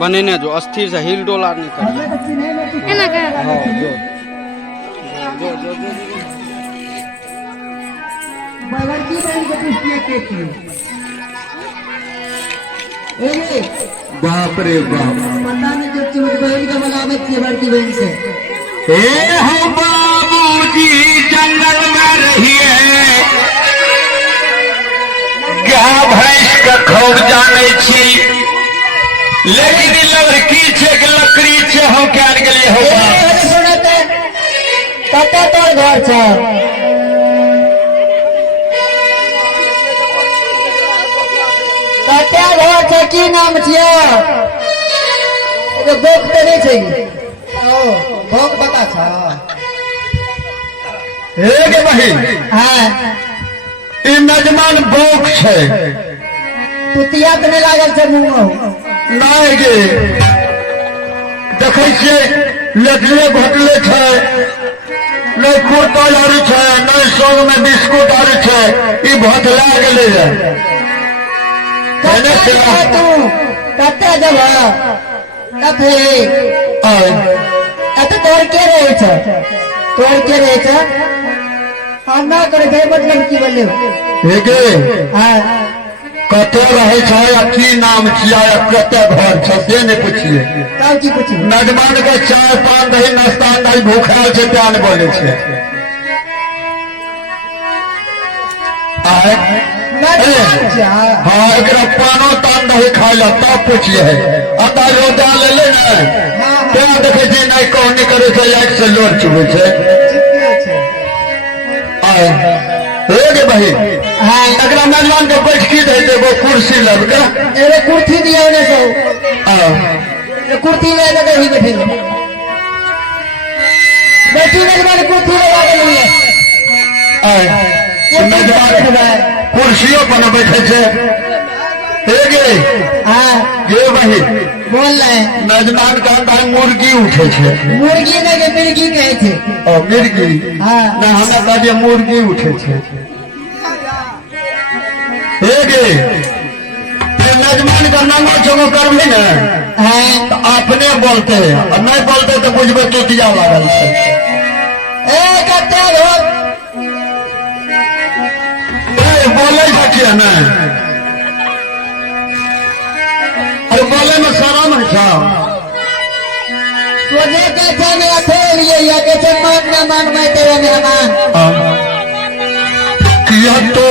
बने जो अस्थिर से हिल डोला नहीं कर बाप रे बाप बाबूजी जंगल में रहिए गाय भैंस का खौफ जाने छी लेकिन लड़की छे के लकड़ी छे हो क्या गेले हो कते तोर घर छ कते घर छ की नाम छियो तो भोग तो नहीं छै ओ भोग पता छ हे गे बहिन हां ई मेजबान भोग छे तुतिया तो नहीं लागल छ मुंह नहीं गे देखे छियै लेटले घोटले छे नहीं कुर्ता आरी छे नहीं संग में बिस्कुट आरी छे ई भोतला गेले है तू कते जगह कथे कते तोर के रहे छ हम ना करे भाई मतलब की बोले हे गे हां कते रहे छे या की नाम छिया या कते घर छे से नहीं पूछिए तब की पूछी मेजबान के चाय पान नहीं नाश्ता नहीं भूखा छे प्यान बोले छे हाँ एकरा पानो तान नहीं खाइला तब पूछिए अता जो दाल ले ना क्या देखे छी नहीं कहनी करे छे एक से लोर चुबे छे आए हे गे बहिन हां एकरा मेजबान के बैठकी दे देबो कुर्सी लब के एरे कुर्सी दिया ने सो ये कुर्सी ले के ही बैठी बैठी ने वाली कुर्सी लगा के लिए आए मेजबान कुर्सियों पर बैठे छे हे गे हां गे बहिन बोल रहे मेजबान का अंदर मुर्गी उठे छे मुर्गी ने के मिर्गी कहे थे ओ मिर्गी हां ना हमरा काजे मुर्गी उठे छे हे गे ये मेजबान का नाम चलो करबे ना हां तो अपने बोलते और नहीं बोलते तो बुझबे टूटिया लागल छे ए कते हो बोले सकिए ना अरे बोले में शर्म है छा सोचे कैसे ने अथे लिए या कैसे मान मैं तेरे मेहमान किया तो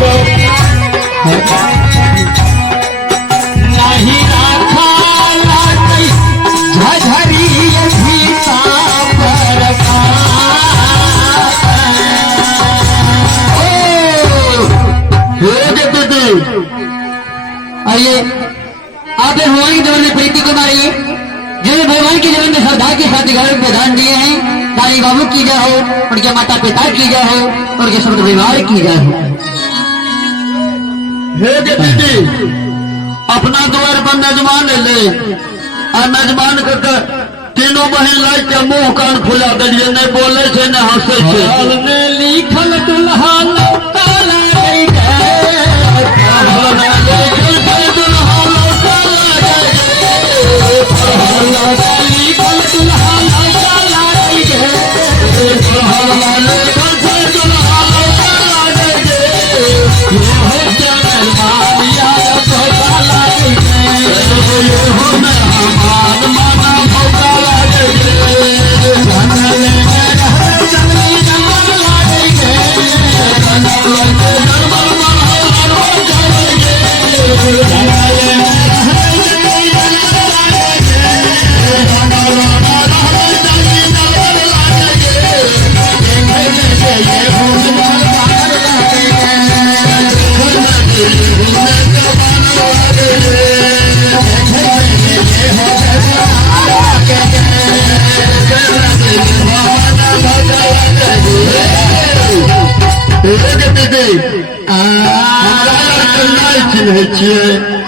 भैया आइए आप भगवान के जीवन में प्रीति को मारिए जिन्हें भगवान के जीवन में श्रद्धा के साथ घर में दान दिए हैं। दाई बाबू की जय हो, उनके माता पिता की जय हो, उनके सब परिवार की जय हो। हे गे दीदी अपना द्वार पर मेजमान ले और मेजमान करके तीनों बहन लाइक के मुंह कान फुला दिए, नहीं बोले से न हंसे से। लिखल दुल्हा लौटा लाई चिन्ह छियै